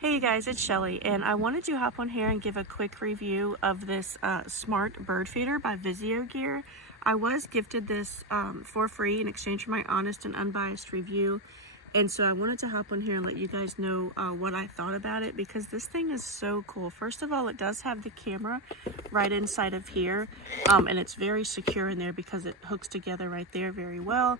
Hey you guys, it's Shelly, and I wanted to hop on here and give a quick review of this smart bird feeder by Visiogear. I was gifted this for free in exchange for my honest and unbiased review, and so I wanted to hop on here and let you guys know what I thought about it, because this thing is so cool. First of all, it does have the camera right inside of here, and it's very secure in there because it hooks together right there very well.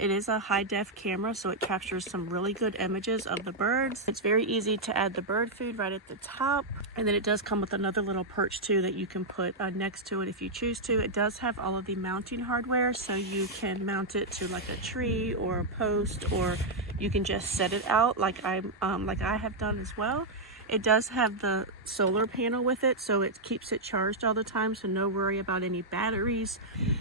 It is a high def camera, so it captures some really good images of the birds. It's very easy to add the bird food right at the top, and then it does come with another little perch too that you can put next to it if you choose to. It does have all of the mounting hardware, so you can mount it to like a tree or a post, or you can just set it out like I have done as well. It does have the solar panel with it, so it keeps it charged all the time, so no worry about any batteries.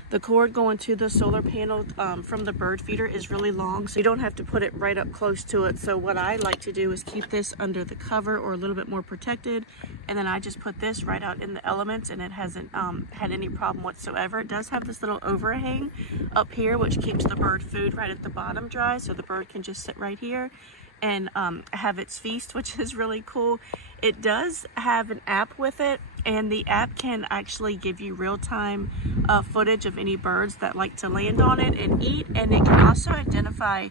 The cord going to the solar panel from the bird feeder is really long, so you don't have to put it right up close to it. So what I like to do is keep this under the cover or a little bit more protected, and then I just put this right out in the elements, and it hasn't had any problem whatsoever. It does have this little overhang up here, which keeps the bird food right at the bottom dry, so the bird can just sit right here and have its feast, which is really cool. It does have an app with it, and the app can actually give you real-time footage of any birds that like to land on it and eat, and it can also identify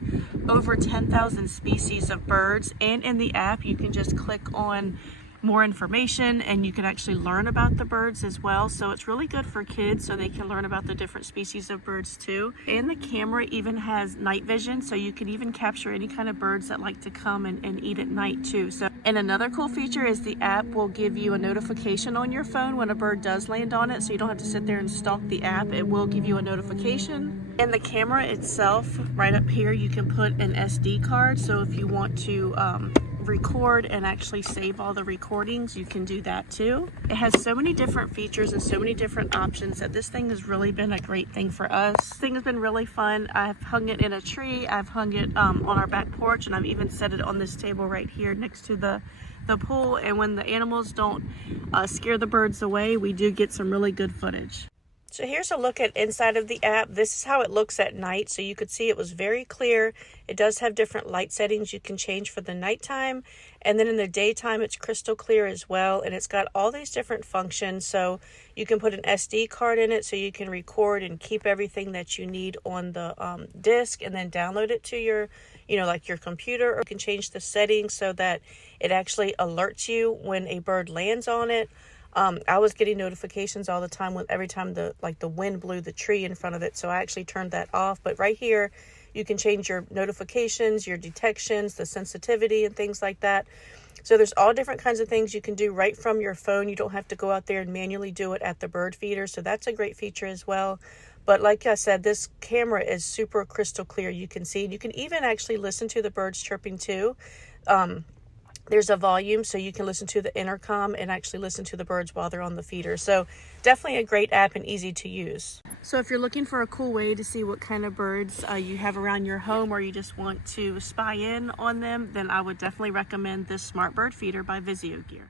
over 10,000 species of birds. And in the app you can just click on more information and you can actually learn about the birds as well. So it's really good for kids, so they can learn about the different species of birds too. And the camera even has night vision, so you can even capture any kind of birds that like to come and eat at night too. So, and another cool feature is the app will give you a notification on your phone when a bird does land on it, so you don't have to sit there and stalk the app. It will give you a notification. And the camera itself, right up here, you can put an SD card, so if you want to record and actually save all the recordings, you can do that too. It has so many different features and so many different options that this thing has really been a great thing for us. This thing has been really fun. I've hung it in a tree, I've hung it on our back porch, and I've even set it on this table right here next to the pool. And when the animals don't scare the birds away, we do get some really good footage. So here's a look at inside of the app. This is how it looks at night. So you could see it was very clear. It does have different light settings you can change for the nighttime. And then in the daytime, it's crystal clear as well. And it's got all these different functions. So you can put an SD card in it so you can record and keep everything that you need on the disc, and then download it to your, like your computer. Or you can change the settings so that it actually alerts you when a bird lands on it. I was getting notifications all the time with every time the wind blew the tree in front of it, so I actually turned that off. But right here, you can change your notifications, your detections, the sensitivity, and things like that. So there's all different kinds of things you can do right from your phone. You don't have to go out there and manually do it at the bird feeder, so that's a great feature as well. But like I said, this camera is super crystal clear. You can see, you can even actually listen to the birds chirping too. There's a volume, so you can listen to the intercom and actually listen to the birds while they're on the feeder. So definitely a great app and easy to use. So if you're looking for a cool way to see what kind of birds you have around your home, or you just want to spy in on them, then I would definitely recommend this smart bird feeder by Visiogear.